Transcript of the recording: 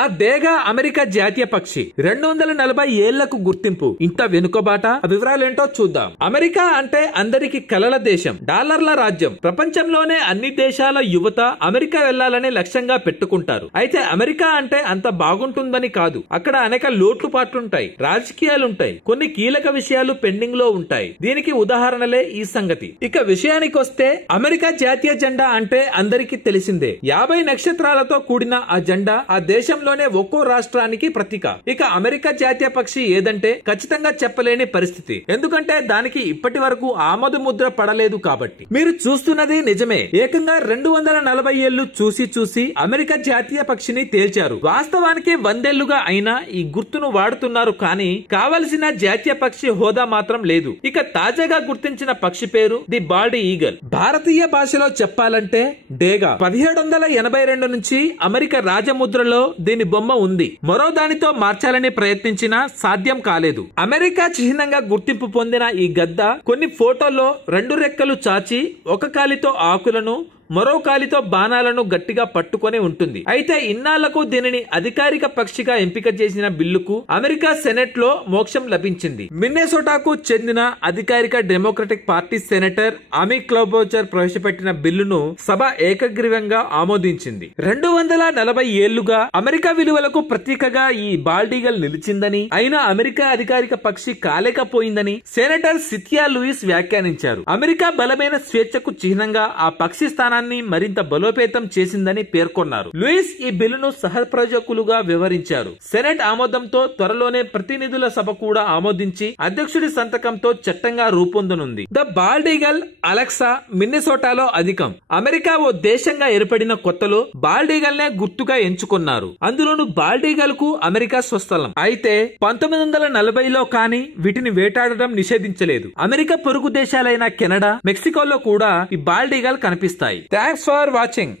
ఆ డేగా అమెరికా జాతీయ పక్షి 240 ఏళ్లకు గుర్తింపు. ఇంత వెనుకబాట, వివరాలేంటో చూద్దాం. అమెరికా అంటే అందరికి కలల దేశం, డాలర్ల రాజ్యం. ప్రపంచంలోనే అన్ని దేశాల యువత అమెరికా వెళ్లాలని లక్ష్యంగా పెట్టుకుంటారు. అయితే అమెరికా అంటే అంత బాగుంటుందని కాదు. అక్కడ అనేక లోట్లు పాట్లుంటాయి, రాజకీయాలుంటాయి, కొన్ని కీలక విషయాలు పెండింగ్ లో ఉంటాయి. దీనికి ఉదాహరణలే ఈ సంగతి. ఇక విషయానికి వస్తే అమెరికా జాతీయ జెండా అంటే అందరికీ తెలిసిందే. 50 నక్షత్రాలతో కూడిన ఆ జెండా ఆ దేశంలోనే ఒక్కో రాష్ట్రానికి ప్రతీక. ఇక అమెరికా జాతీయ పక్షి ఏదంటే ఖచ్చితంగా చెప్పలేని పరిస్థితి. ఎందుకంటే దానికి ఇప్పటి వరకు ఆమోద ముద్ర పడలేదు కాబట్టి. మీరు చూస్తున్నది నిజమే. ఏకంగా 240 ఏళ్లు చూసి అమెరికా జాతీయ పక్షిని తేల్చారు. వాస్తవానికి 100 ఏళ్లుగా అయినా ఈ గుర్తును వాడుతున్నారు, కానీ కావలసిన జాతీయ పక్షి హోదా మాత్రం లేదు. ఇక తాజాగా గుర్తించిన పక్షి పేరు ది బాల్డ్ ఈగల్. భారతీయ భాషలో చెప్పాలంటే డేగా. 1782 నుంచి అమెరికా రాజముద్రలో దీని బొమ్మ ఉంది. మరో దానితో మార్చాలని ప్రయత్నించినా సాధ్యం కాలేదు. అమెరికా చిహ్నంగా గుర్తింపు పొందిన ఈ గద్ద కొన్ని ఫోటోల్లో 2 రెక్కలు చాచి ఒక కాలితో ఆకులను, మరో కాలితో బాణాలను గట్టిగా పట్టుకొని ఉంటుంది. అయితే ఇన్నాళ్లకు దీనిని అధికారిక పక్షిగా ఎంపిక చేసిన బిల్లుకు అమెరికా సెనెట్ లో మోక్షం లభించింది. మిన్నెసోటాకు చెందిన అధికారిక డెమోక్రటిక్ పార్టీ సెనేటర్ ఆమీ క్లోబోచర్ ప్రవేశపెట్టిన బిల్లును సభ ఏకగ్రీవంగా ఆమోదించింది. 240 ఏళ్లుగా అమెరికా విలువలకు ప్రతీకగా ఈ బాల్డ్ ఈగల్ నిలిచిందని, అయినా అమెరికా అధికారిక పక్షి కాలేకపోయిందని సెనేటర్ సిథియా లూయిస్ వ్యాఖ్యానించారు. అమెరికా బలమైన స్వేచ్ఛకు చిహ్నంగా ఆ పక్షి స్థానాన్ని మరింత బలోపేతం చేసిందని పేర్కొన్నారు. లూయిస్ ఈ బిల్లును సహప్రయోజకులుగా వివరించారు. సెనెట్ ఆమోదంతో త్వరలోనే ప్రతినిధుల సభ కూడా ఆమోదించి అధ్యక్షుడి సంతకంతో చట్టంగా రూపొందనుంది. ద బాల్డ్ ఈగల్ అలెక్సా మిన్నెసోటాలో అధికం. అమెరికా ఓ దేశంగా ఏర్పడిన కొత్తలో బాల్డ్ ఈగల్ నే గుర్తుగా ఎంచుకున్నారు. అందులోనూ బాల్డ్ ఈగల్ కు అమెరికా స్వస్థలం. అయితే 1940లో కానీ వీటిని వేటాడడం నిషేధించలేదు. అమెరికా పొరుగు దేశాలైన కెనడా, మెక్సికోలో కూడా ఈ బాల్డ్ ఈగల్ కనిపిస్తాయి. Thanks for watching.